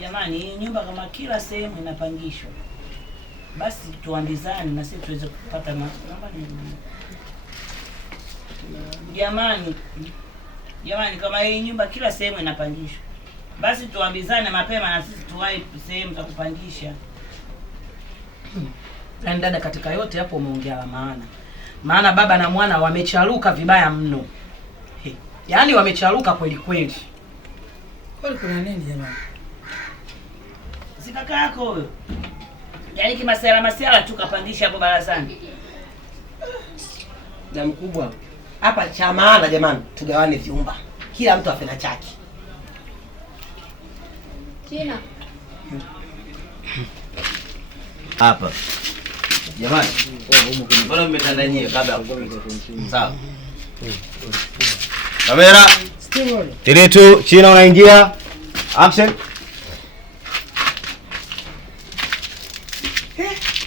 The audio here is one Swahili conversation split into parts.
Jamani, hii nyumba kama kila sehemu inapangishwa, basi tuambizane na sisi tuweze kupata Jamani, kama hii nyumba kila sehemu inapangishwa, basi tuambizane mapema na sisi tuwahi sehemu za kupangisha. Yaani dada, katika yote hapo umeongea la maana baba na mwana wamecharuka vibaya mno. Yaani wamecharuka kweli kweli. Kwani kuna nini jamani? Si kaka yako huyo. Yaani kimasiala tu kapangisha hapo barazani. Na mkubwa. Hapa cha maana jamani, tugawane vyumba. Kila mtu afe na chake. Tina. Hapa. Jamani, mbona mmetandanyia kabla ya kupita? Sawa. Kamera. 3 2 China unaingia. Action.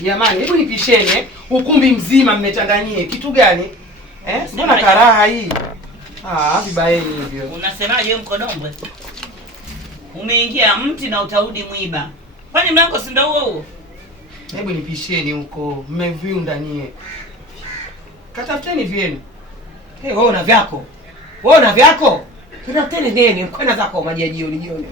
Jamani, hebu nipisheni ukumbi mzima mmetanganyie. Kitu gani? Mbona karaha hii? Vibaeni hivyo. Unasemaje wewe Mkodombwe? Umeingia mti na utarudi mwiba. Kwani mlango si ndio huo? Hebu nipisheni huko. Mmeviunda nyie. Katafuteni vyenu. Wewe una vyako. Wewe una vyako? Tunatene nini? Mkwenda zako maji ya jioni wewe.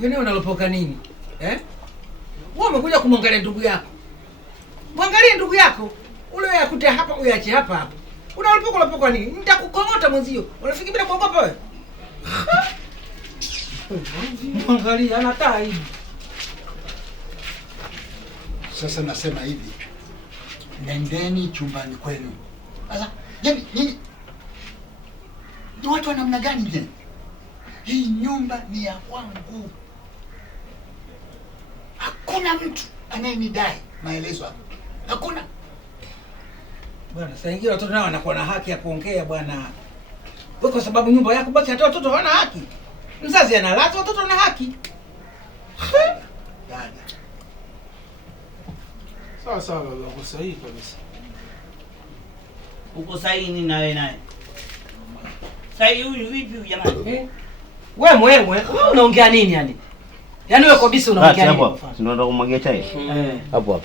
Wewe unalopoka nini? Wewe umekuja kumwangalia ndugu yako. Mwangalie ndugu yako. Ule wewe akute hapa uache hapa. Unalopoka nini? Nitakukongota mwenzio. Unafikiri bila kuogopa wewe? Mwangalie anakaa hivi. Sasa nasema hivi. Nendeni chumbani kwenu. Sasa, yani nini? Ni watu wa namna gani je? Hii nyumba ni ya kwangu. Hakuna mtu anayenidai maelezo hapo. Hakuna. Bwana, sasa ingia watoto nao wanakuwa na haki ya kuongea bwana. Wewe kwa sababu nyumba yako basi hata watoto hawana haki. Mzazi analazwa, watoto wana haki. Dada. Sawa baba, uko sahihi kabisa. Uko sahihi nini na wewe naye? Sahihi huyu vipi huyu jamani? Wewe unaongea nini yani? Yaani wewe kabisa unaongea nini? Hapo. Ndio ndo kumwagia chai. Hapo.